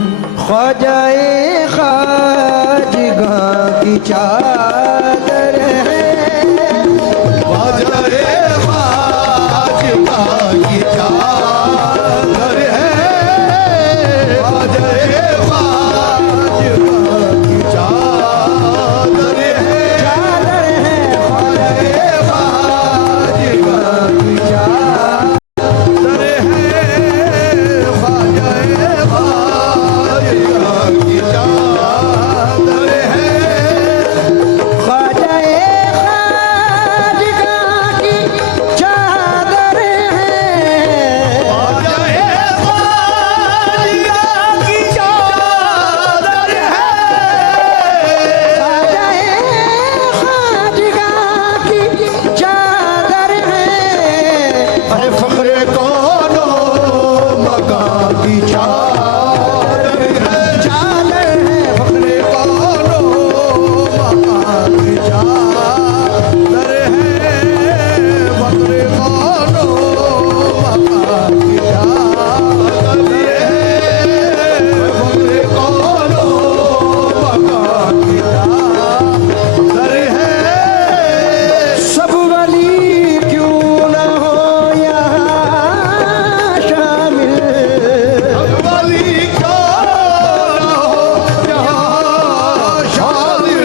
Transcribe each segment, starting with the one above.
ख्वाजाए खाजगां की चादर है, ख्वाजाए खाजगां की चादर है, ख्वाजाए खाजगां की चादर है, चादर है ख्वाजाए खाजगां की चादर है, ख्वाजाए खाजगां की चादर है, ख्वाजाए खाजगां की चादर है, ख्वाजाए खाजगां की चादर है, ख्वाजाए खाजगां की चादर है, अरे फखरे कौनो मकान की चादर है, चादर है फखरे कौनो मकान की चादर है, फखरे कौनो मकान की चादर है, फखरे कौनो मकान की चादर है। सब वली क्यों न हो यहाँ शामिल, वाली क्यों न हो यहाँ शामिल,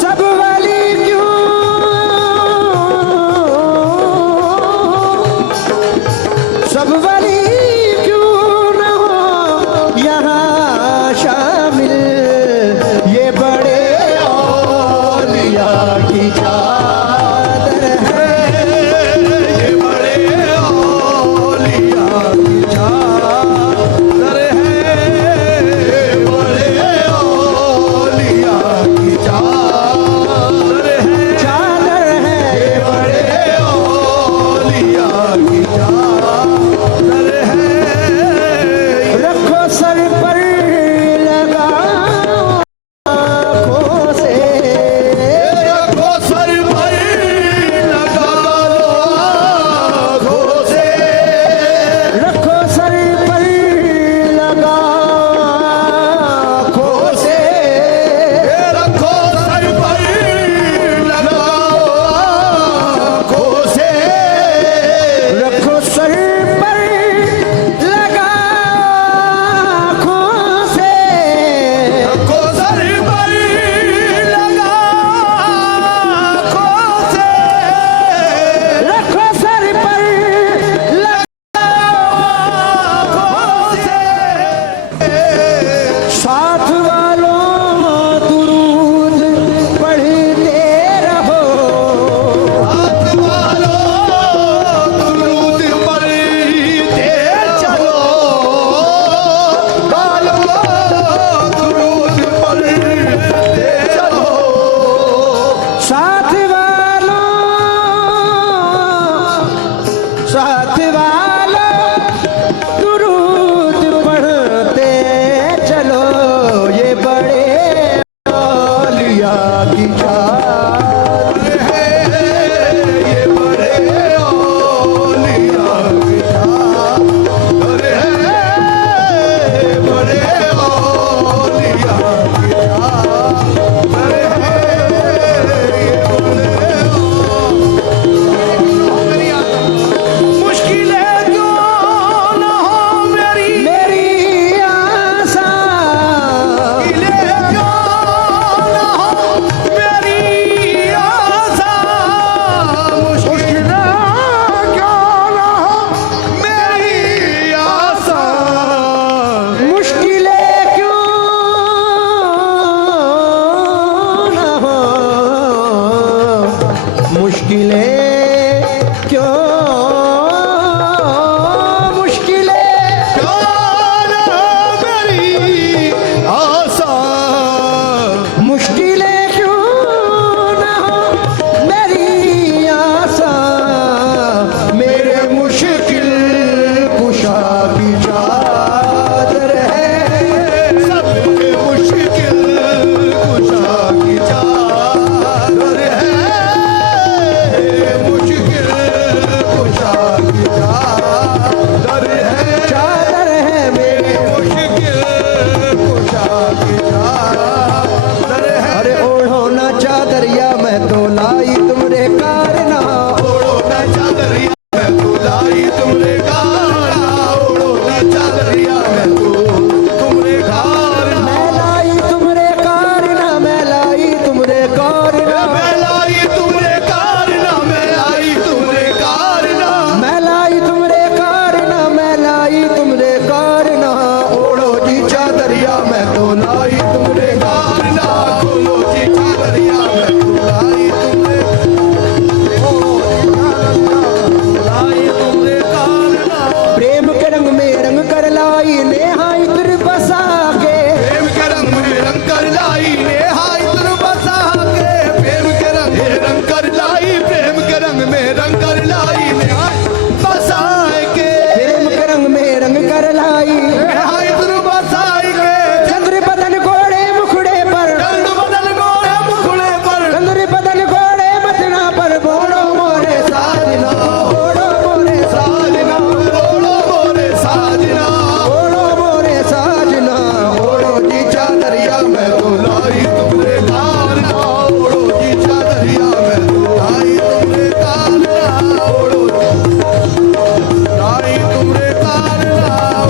सब वली क्यों, सब वली क्यों न हो यहाँ शामिल, ये बड़े औलिया की चादर है, ये बड़े औलिया की चादर है, ये बड़े औलिया की चादर है, चादर है ये बड़े औलिया की चादर है। रखो सर पर लगा आँखों से, रखो सर पर लगा लो आँखों से, रखो सर पर लगा आँखों से, रखो सर पर लगा आँखों से, रखो सर पर लगा आँखों लाई नेहाई फिर बसा के प्रेम के रंग में रंग कर लाई नेहाई तुर बसा के प्रेम के रंग में रंग कर लाई प्रेम के रंग में रंग कर लाई नेहाई बसा के प्रेम के रंग में रंग कर लाई नेहाई तुर बसा के चंद्र बदन घोड़े मुखड़े पर चंद बदल गोरे मुखड़े पर चंद्र बदन घोड़े मथना पर बोलो मोरे साजना बोलो मोरे साजना बोलो मोरे साजना बोलो मोरे साजना ओढ़ो जी चादरिया में तो लाई तुमरे कारना ओढ़ो जी चादरिया में तो लाई तुमरे कारना ओढ़ो लाई तुमरे कारना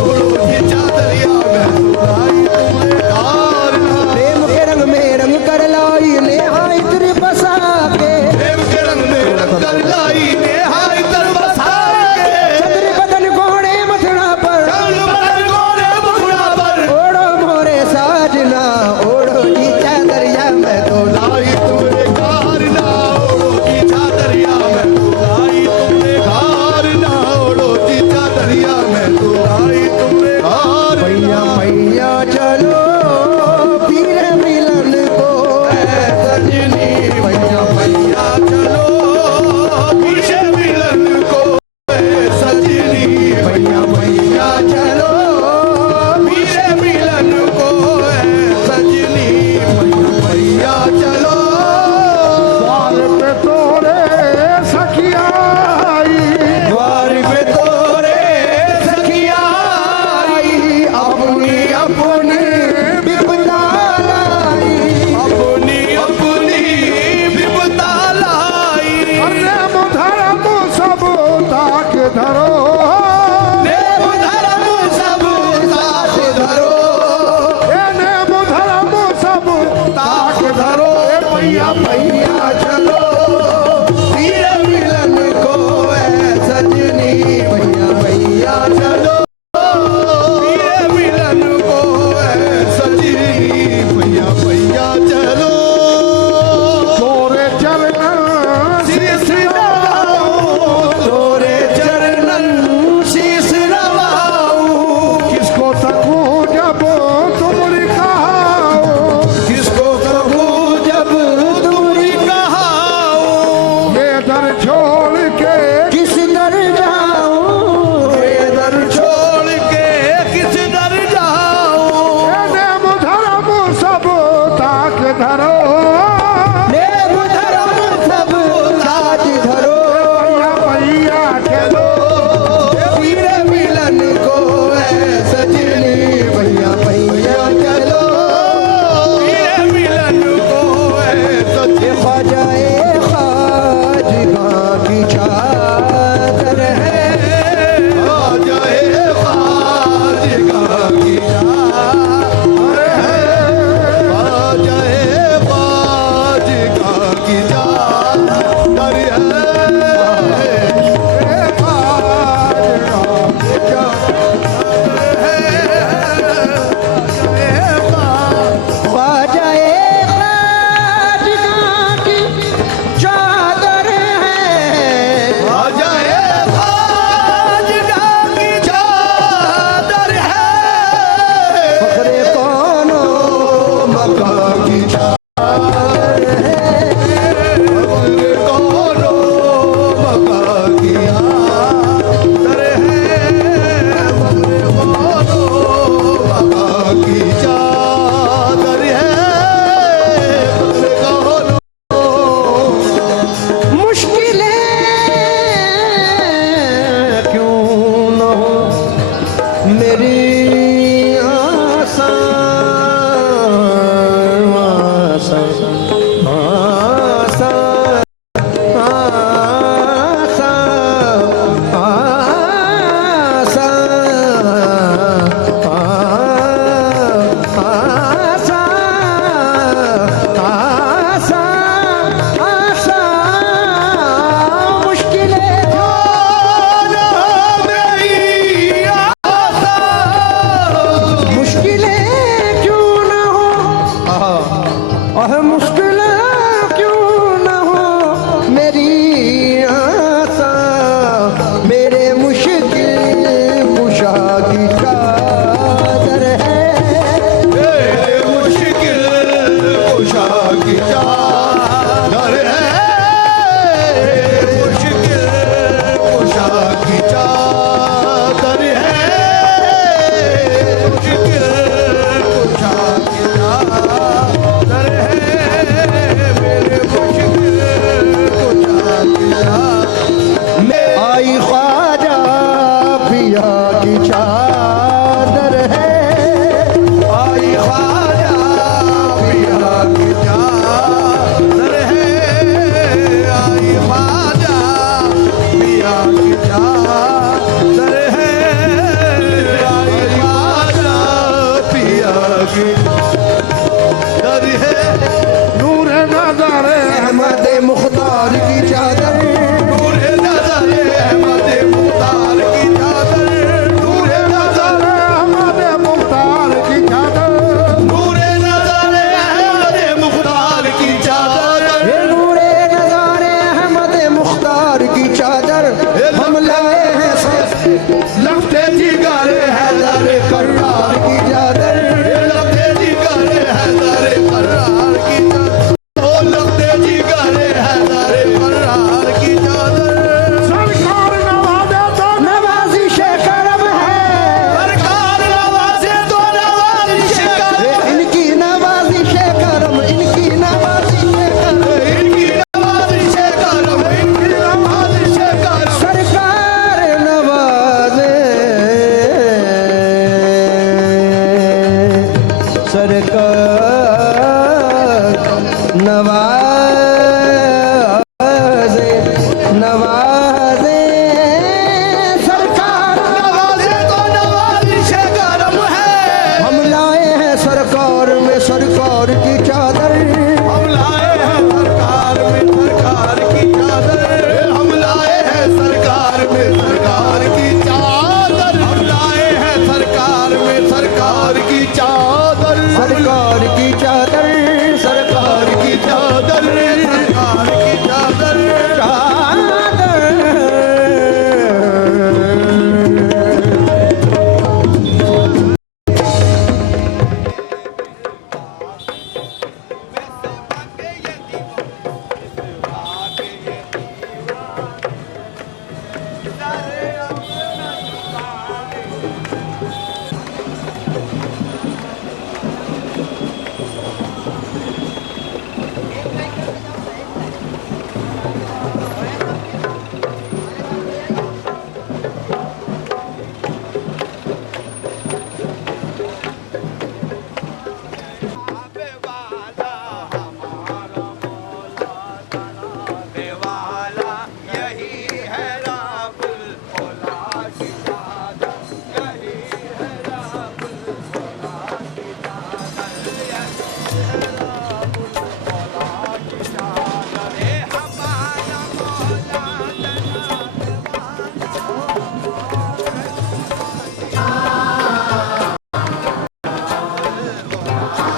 ओढ़ो जी चादरिया में तो लाई तुमरे कारना प्रेम के रंग में रंग कर लाई नेहाई फिर बसा के प्रेम के रंग में रंग कर लाई नेहाई तर बसा के चंद्र बदन घोड़े मथना पर चंद बदल गोरे मुखड़ा पर ओढ़ो मोरे साजना ओढ़ो जी चादरिया में तो लाई तुमरे कारना ओढ़ो जी चादरिया में तो लाई तुमरे कारना ओढ़ो जी चादरिया में तो लाई तुमरे कारना मैया मैया चलो फिर मिलन को सजनी मैया मैया चलो पीछे मिलन को सजनी मैया मैया चलो पीछे मिलन को सजनी मैया मैया चलो द्वार पे तोरे सखिया आई, द्वार पे तोरे सखिया आई अपनी अपनी विपदा लाई अपनी अपनी विपदा लाई अरे मुधरम सब ताक धरो, देव धर्म सब साथ धरो एने मुधरम सब ताक धरो। मैया मैया चलो वीर मिलन को सजनी मैया मैया चलो वीर मिलन को सजनी मैया मैया चलो तोरे चरण श्री श्री नवाऊं तोरे चरणन शीश नवाऊं किसको तकूं जब तुमरी कहाओ, किसको कहूँ जब तुमरी कहाऊं ये दर छोड़ के किस दर जाऊं ये दर छोड़ के किस दर जाऊं एने मुधरम सब ताक धरो। देव धर्म सब साथ धरो मैया मैया चलो वीर मिलन को सजनी मैया मैया चलो वीर मिलन को सजनी बजाए खाजगा की चादर है आ जाए बाजगा की चादर है आ जाए बाजगा की चादर बजाए खाजगा की चादर है आ जाए बाजगा की चादर है फखरे कौनो मका की चादर है अपने कोनो मका किया दर है अपने कोनो मका की चादर है अपने कोनो मुश्किलें क्यों न हो मेरी आसान आसान आसान मेरी आशा सरकार नवाजे नवाजे सरकार नवाजे तो नवाजिश करम है। हम लाए हैं सरकार में सरकार की चादर हम लाए हैं सरकार में सरकार की चादर। हम लाए हैं सरकार में सरकार की चादर। हम लाए हैं सरकार में सरकार की चादर। सरकार की चादर सरकार की चादर। सरकार की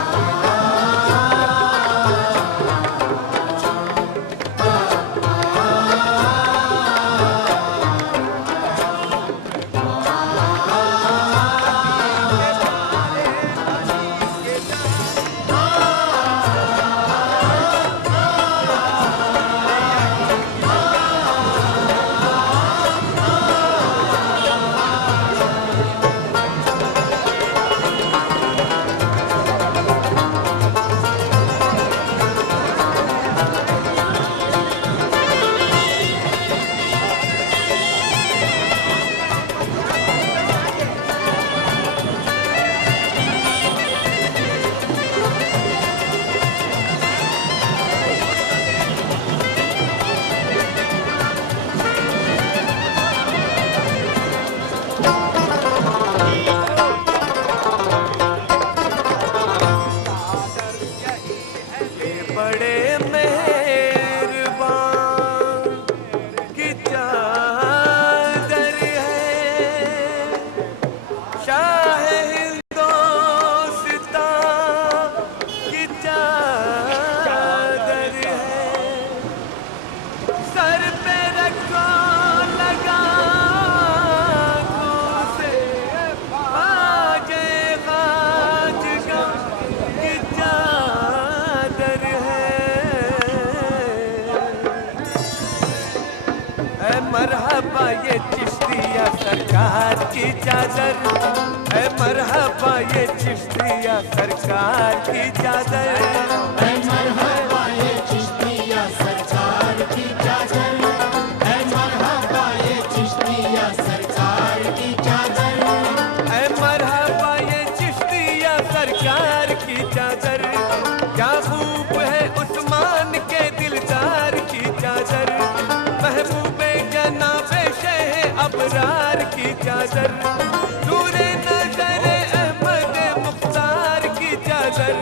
चादर। मरहबा ये चिश्तिया सरकार की चादर है, मरहबा ये चिश्तिया सरकार की चादर है, मरहबा ये चिश्तिया सरकार की चादर है, मरहबा ये चिश्तिया सरकार की चादर है, मरहबा ये चिश्तिया सरकार की चादर। क्या खूब है उस्मान के दिलदार की चादर, महबूबे जनाबे शेह अबरार की चादर, नूरे नजरे अहमद मुख्तार की चादर,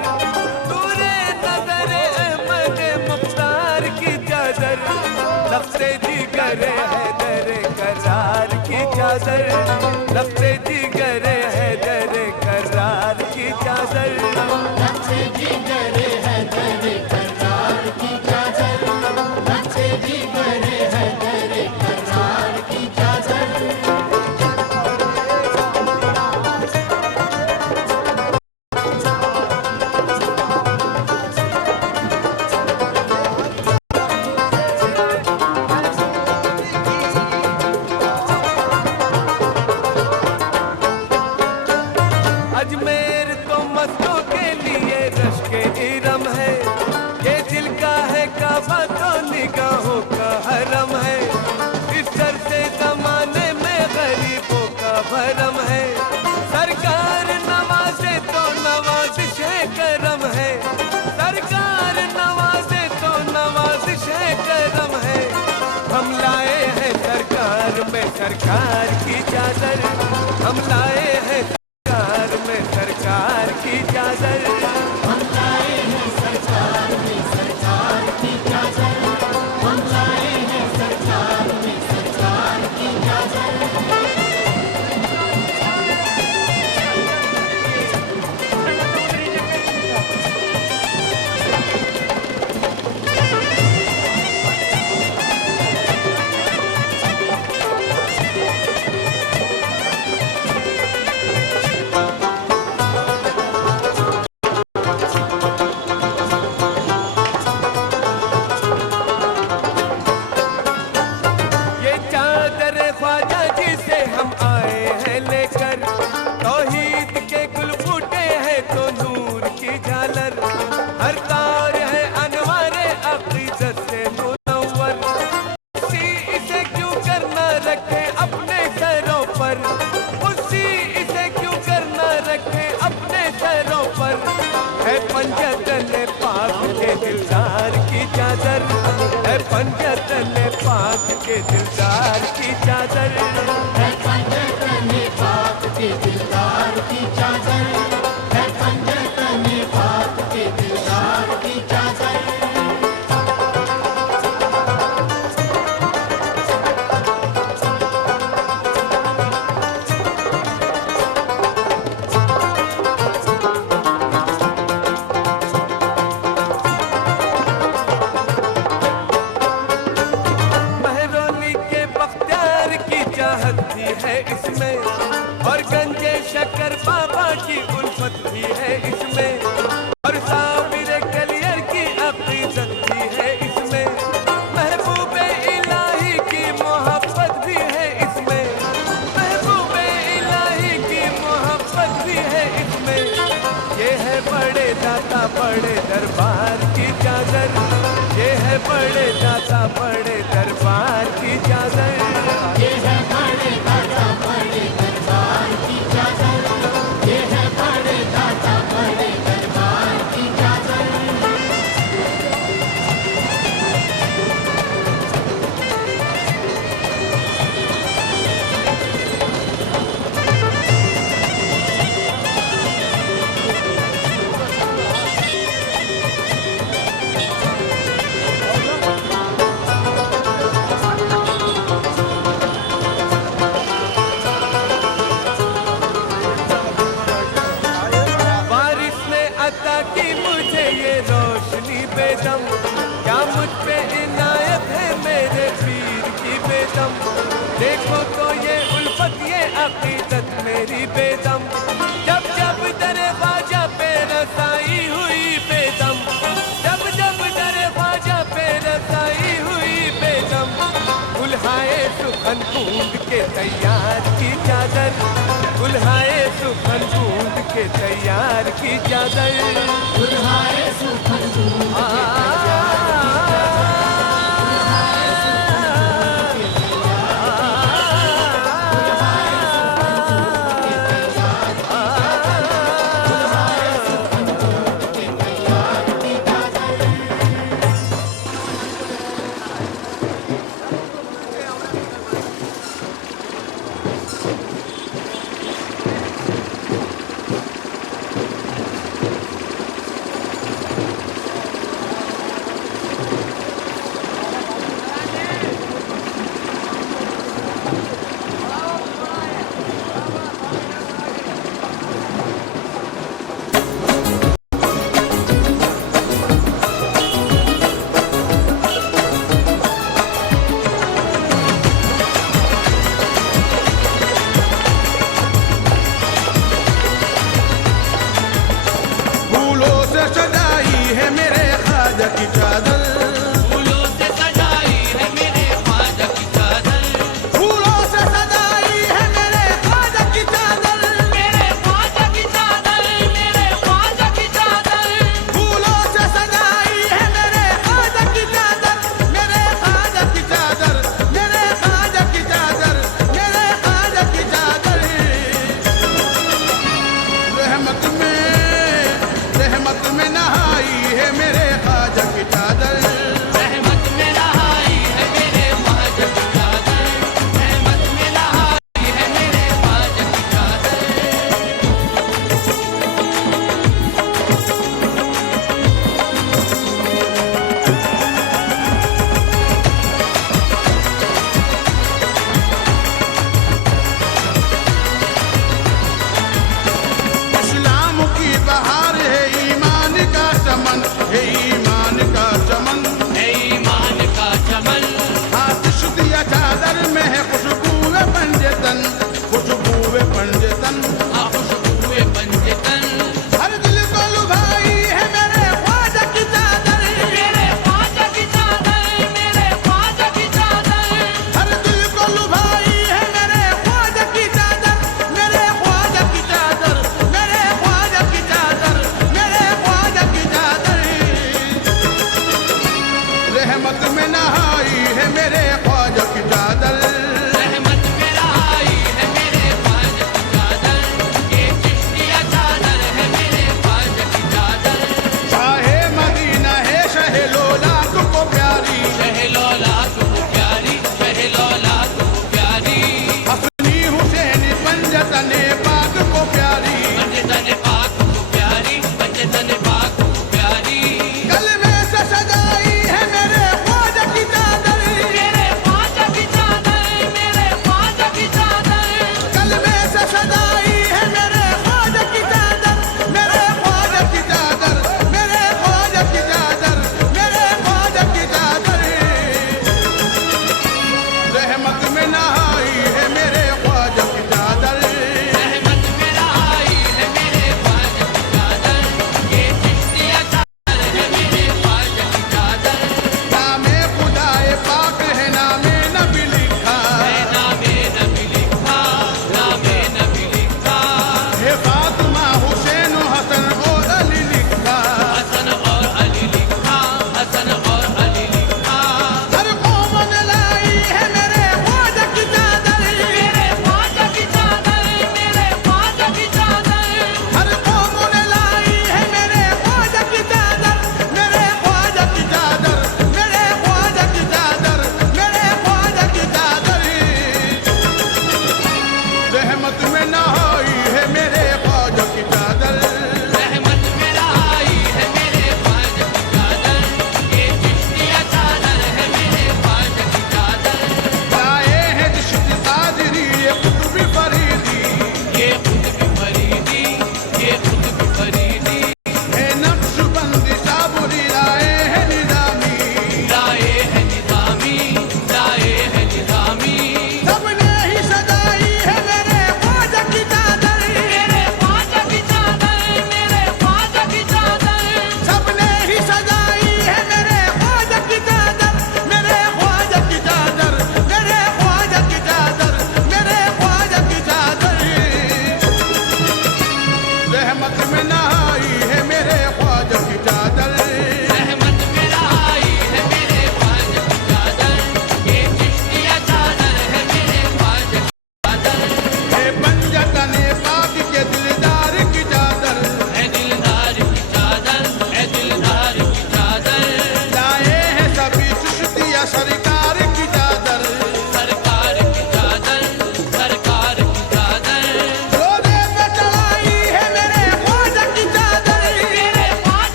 नूरे नजरे अहमद मुख्तार की चादर, लफ्ज़े जिगर हैदर करार की चादर, लफ्ज़े जिगर हैदर करार की चादर, लफ्ज़े जिगर हैदर करार की चादर, लफ्ज़े जिगर हैदर करार की चादर। अजमेर तो मस्तों के लिए रश्के इरम है, ये दिल का है काबा तो निगाहों का हरम है, इस दर से जमाने में गरीबों का भरम है, सरकार नवाजे तो नवाजिश है सरकार की चादर, हम लाए हैं सरकार में सरकार की चादर। हम लाए हैं सरकार में सरकार की चादर, हम लाए हैं सरकार में सरकार की चादर। ये चादर ख्वाजा जी से हम आए हैं लेकर, तौहीद के गुल फूटे हैं तो नूर की झालर, हर तार है अनवारे अकीदत से मुनव्वर। उसी इसे क्यों करना रखे अपने सरों पर, उसी इसे क्यों करना रखे अपने सरों पर। है पंजतन पाक के दिलदार की चादर, है पंजतन पाक के दिलदार की चादर। है पंजतन पाक के दिलदार की चादर, है पंजतन पाक के दिलदार की चादर। महरौली के बख्तियार की चाहत भी है इसमें, और गंजे शक्कर बाबा की उल्फत भी है इसमें, और साबिर कलियर की अकीदत भी है इसमें, महबूबे इलाही की मोहब्बत भी है इसमें, महबूबे इलाही की मोहब्बत भी है इसमें। ये है बड़े दाता बड़े दरबार की चादर, ये है बड़े दाता बड़े दरबार की चादर। ये है बड़े दाता बड़े दरबार की चादर, ये है बड़े दाता बड़े दरबार की चादर। वारिस ने अता की मुझे ये रोशनी बेदम, क्या मुझ पे इनायत है मेरे पीर की बेदम। देखो तो ये उल्फत ये अकीदत मेरी बेदम, जब जब दरे ख्वाजा पे रसाई हुई बेदम, जब जब दरे ख्वाजा पे रसाई हुई बेदम। कुल्हाए सुखन बूंद के तैयार की चादर, कुल्हाए सुखन बूंद के तैयार की चादर। दुल्हाए सुखन दूर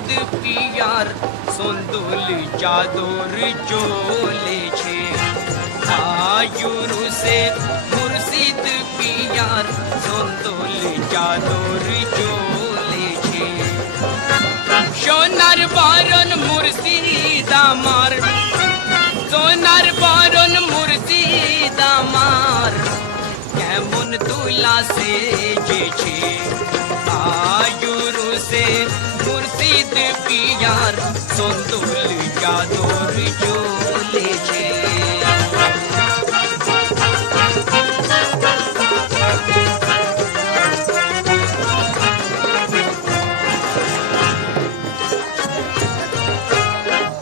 মুর্শিদ পিয়ার সন্দুল চাদর চলেছে আয়ুরুসে মুর্শিদ পিয়ার সন্দুল চাদর চলেছে সোনার বরণ মুর্শিদ আমার সোনার বরণ মুর্শিদ আমার কেমন দুলা সেজেছে আয়ুরুসে মুর্শিদ পিয়ার সন্দুল চাদর চলেছে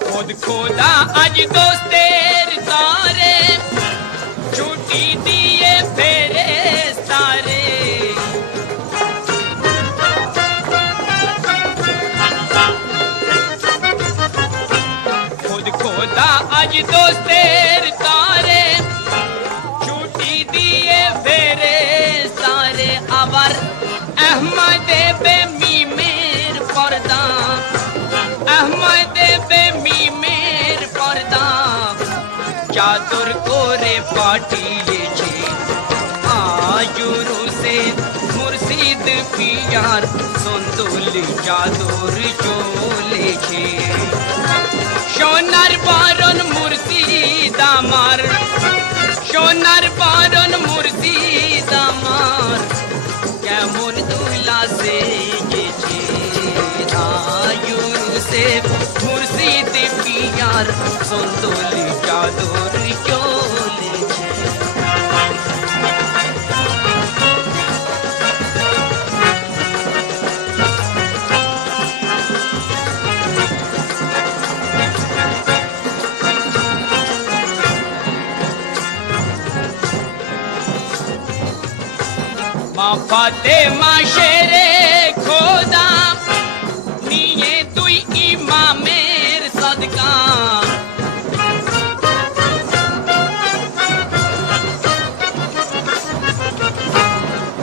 खुद खुदा आज दोस्तेर तारे छुट्टी दिए फेरे सारे खुद खुदा आज दोस्तेर तारे छुट्टी दिए फेरे सारे आवर अहमद बेमी मेर पर्दा अहमद বেমিমের পর্দা চাদর করে পাঠিয়েছে আয়ুরুসে মুর্শিদ পিয়ার সন্দুল চাদর চলেছে সোনার বরণ মুর্শিদ আমার সোনার বরণ মুর্শিদ আমার কেমন দুলা সেজেছে আয়ুরুসে মুর্শিদ পিয়ার সন্দুল চাদর চলেছে মা ফাতেমা শেরে খোদা নিয়ে তুই ইমামের সদকা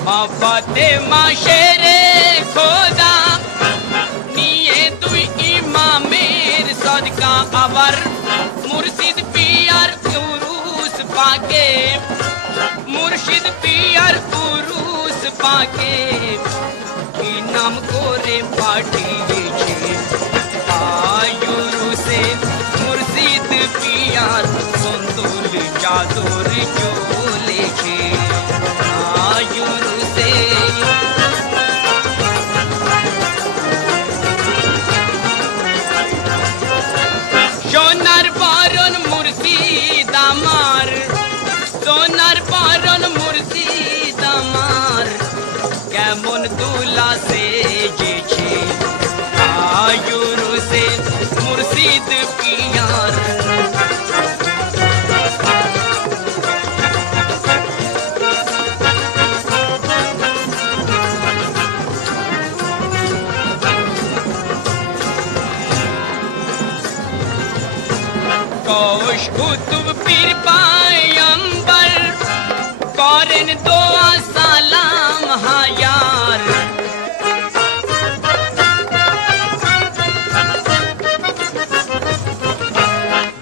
মা ফাতেমা শেরে খোদা নিয়ে তুই ইমামের সদকা আবার মুর্শিদ পিয়ার উরুস পাকে মুর্শিদ পিয়ার উরুস পাকে কি নাম করে পাঠিয়েছে আয়ুরুসে মুর্শিদ পিয়ার সন্দুল চাদর চলেছে আয়ুরুসে সোনার বরণ মুর্শিদ আমার সোনার বরণ মুর্শিদ আমার কেমন দুলা সেজেছে আয়ুরুসে মুর্শিদ পিয়ার কৌশ কুতুব পীর পায়ম্বর করেন দোয়া সালাম হায়ার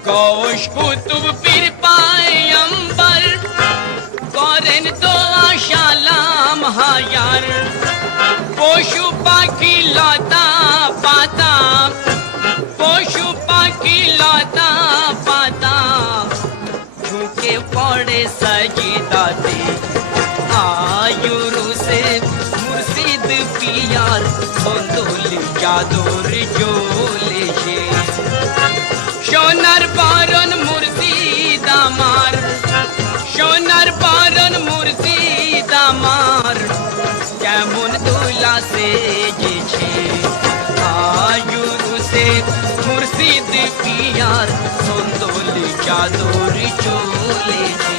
কৌশ কুতুব পীর পায়ম্বর করেন দোয়া সালাম হায়ার পশু পাখি লতা পাতা পশু পাখি লতা পাতা ঝুঁকে পড়ে সজদাতে আয়ুরুসে মুর্শিদ পিয়ার সন্দুল চাদর চলেছে সোনার বরণ মুর্শিদ আমার সোনার বরণ মুর্শিদ আমার কেমন দুলা সেজেছে আয়ুরুসে মুর্শিদ পিয়ার সন্দুল চাদর চলেছে